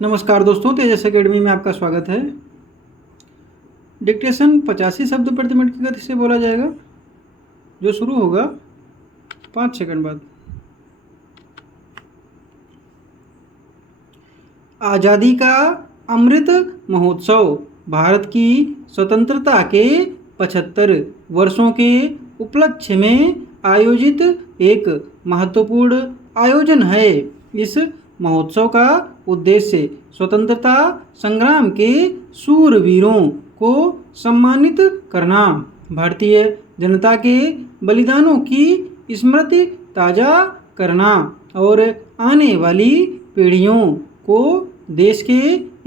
नमस्कार दोस्तों, तेजस एकेडमी में आपका स्वागत है। डिक्टेशन 85 शब्द प्रति मिनट की गति से बोला जाएगा, जो शुरू होगा 5 सेकंड बाद। आज़ादी का अमृत महोत्सव भारत की स्वतंत्रता के 75 वर्षों के उपलक्ष्य में आयोजित एक महत्वपूर्ण आयोजन है। इस महोत्सव का उद्देश्य स्वतंत्रता संग्राम के शूरवीरों को सम्मानित करना, भारतीय जनता के बलिदानों की स्मृति ताज़ा करना और आने वाली पीढ़ियों को देश के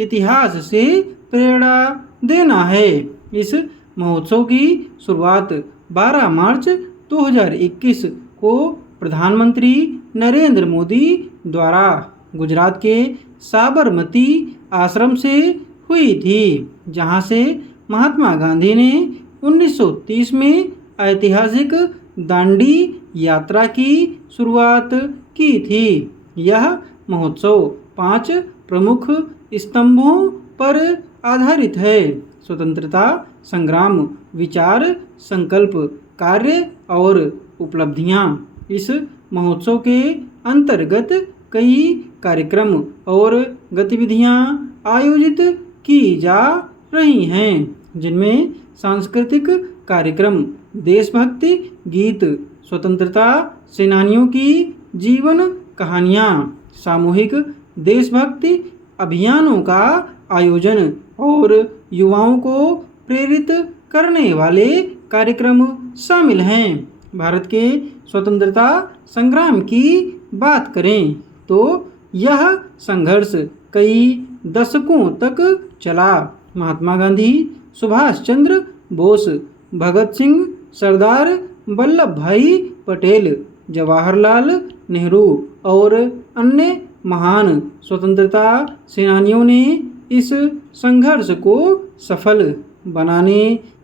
इतिहास से प्रेरणा देना है। इस महोत्सव की शुरुआत 12 मार्च 2021 को प्रधानमंत्री नरेंद्र मोदी द्वारा गुजरात के साबरमती आश्रम से हुई थी, जहां से महात्मा गांधी ने 1930 में ऐतिहासिक दांडी यात्रा की शुरुआत की थी। यह महोत्सव 5 प्रमुख स्तंभों पर आधारित है: स्वतंत्रता संग्राम, विचार, संकल्प, कार्य और उपलब्धियां। इस महोत्सव के अंतर्गत कई कार्यक्रम और गतिविधियां आयोजित की जा रही हैं, जिनमें सांस्कृतिक कार्यक्रम, देशभक्ति गीत, स्वतंत्रता सेनानियों की जीवन कहानियां, सामूहिक देशभक्ति अभियानों का आयोजन और युवाओं को प्रेरित करने वाले कार्यक्रम शामिल हैं। भारत के स्वतंत्रता संग्राम की बात करें तो यह संघर्ष कई दशकों तक चला। महात्मा गांधी, सुभाष चंद्र बोस, भगत सिंह, सरदार वल्लभ भाई पटेल, जवाहरलाल नेहरू और अन्य महान स्वतंत्रता सेनानियों ने इस संघर्ष को सफल बनाने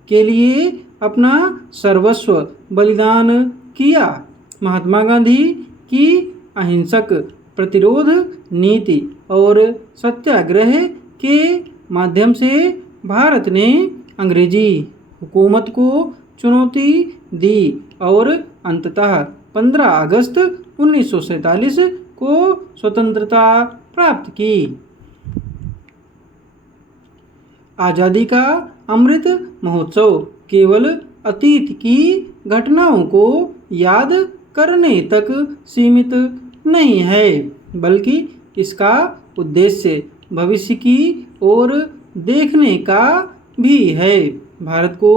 के लिए अपना सर्वस्व बलिदान किया। महात्मा गांधी की अहिंसक प्रतिरोध नीति और सत्याग्रह के माध्यम से भारत ने अंग्रेजी हुकूमत को चुनौती दी और अंततः 15 अगस्त 1947 को स्वतंत्रता प्राप्त की। आज़ादी का अमृत महोत्सव केवल अतीत की घटनाओं को याद करने तक सीमित नहीं है, बल्कि इसका उद्देश्य भविष्य की ओर देखने का भी है। भारत को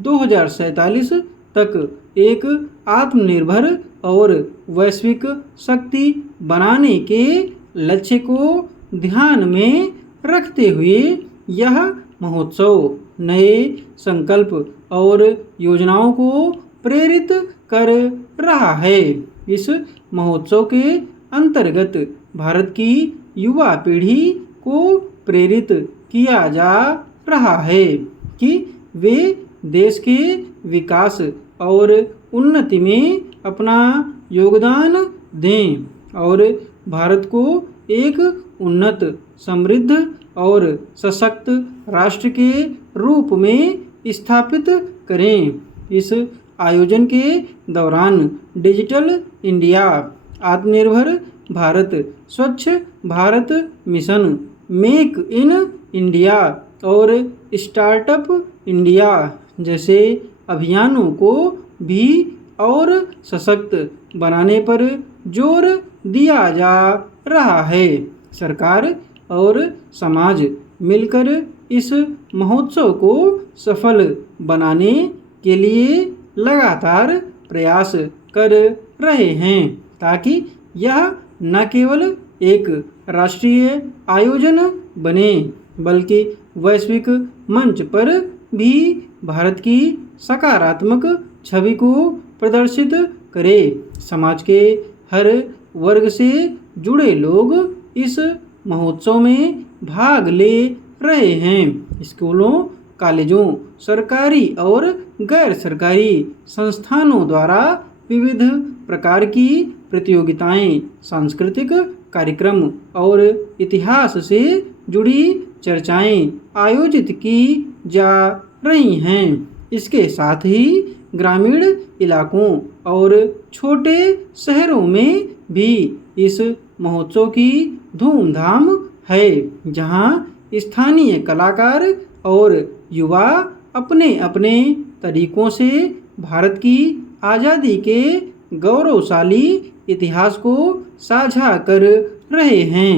2047 तक एक आत्मनिर्भर और वैश्विक शक्ति बनाने के लक्ष्य को ध्यान में रखते हुए यह महोत्सव नए संकल्प और योजनाओं को प्रेरित कर रहा है। इस महोत्सव के अंतर्गत भारत की युवा पीढ़ी को प्रेरित किया जा रहा है कि वे देश के विकास और उन्नति में अपना योगदान दें और भारत को एक उन्नत, समृद्ध और सशक्त राष्ट्र के रूप में स्थापित करें। इस आयोजन के दौरान डिजिटल इंडिया, आत्मनिर्भर भारत, स्वच्छ Bharat mission, make in India और स्टार्टअप इंडिया जैसे अभियानों को भी और सशक्त बनाने पर जोर दिया जा रहा है। सरकार और समाज मिलकर इस महोत्सव को सफल बनाने के लिए लगातार प्रयास कर रहे हैं, ताकि यह न केवल एक राष्ट्रीय आयोजन बने, बल्कि वैश्विक मंच पर भी भारत की सकारात्मक छवि को प्रदर्शित करे। समाज के हर वर्ग से जुड़े लोग इस महोत्सव में भाग ले रहे हैं। स्कूलों, कॉलेजों, सरकारी और गैर सरकारी संस्थानों द्वारा विविध प्रकार की प्रतियोगिताएं, सांस्कृतिक कार्यक्रम और इतिहास से जुड़ी चर्चाएं आयोजित की जा रही हैं। इसके साथ ही ग्रामीण इलाकों और छोटे शहरों में भी इस महोत्सव की धूमधाम है, जहां स्थानीय कलाकार और युवा अपने अपने तरीकों से भारत की आज़ादी के गौरवशाली इतिहास को साझा कर रहे हैं।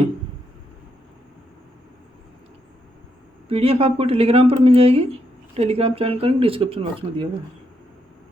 PDF आपको टेलीग्राम पर मिल जाएगी। टेलीग्राम चैनल का लिंक डिस्क्रिप्शन बॉक्स में दिया हुआ है।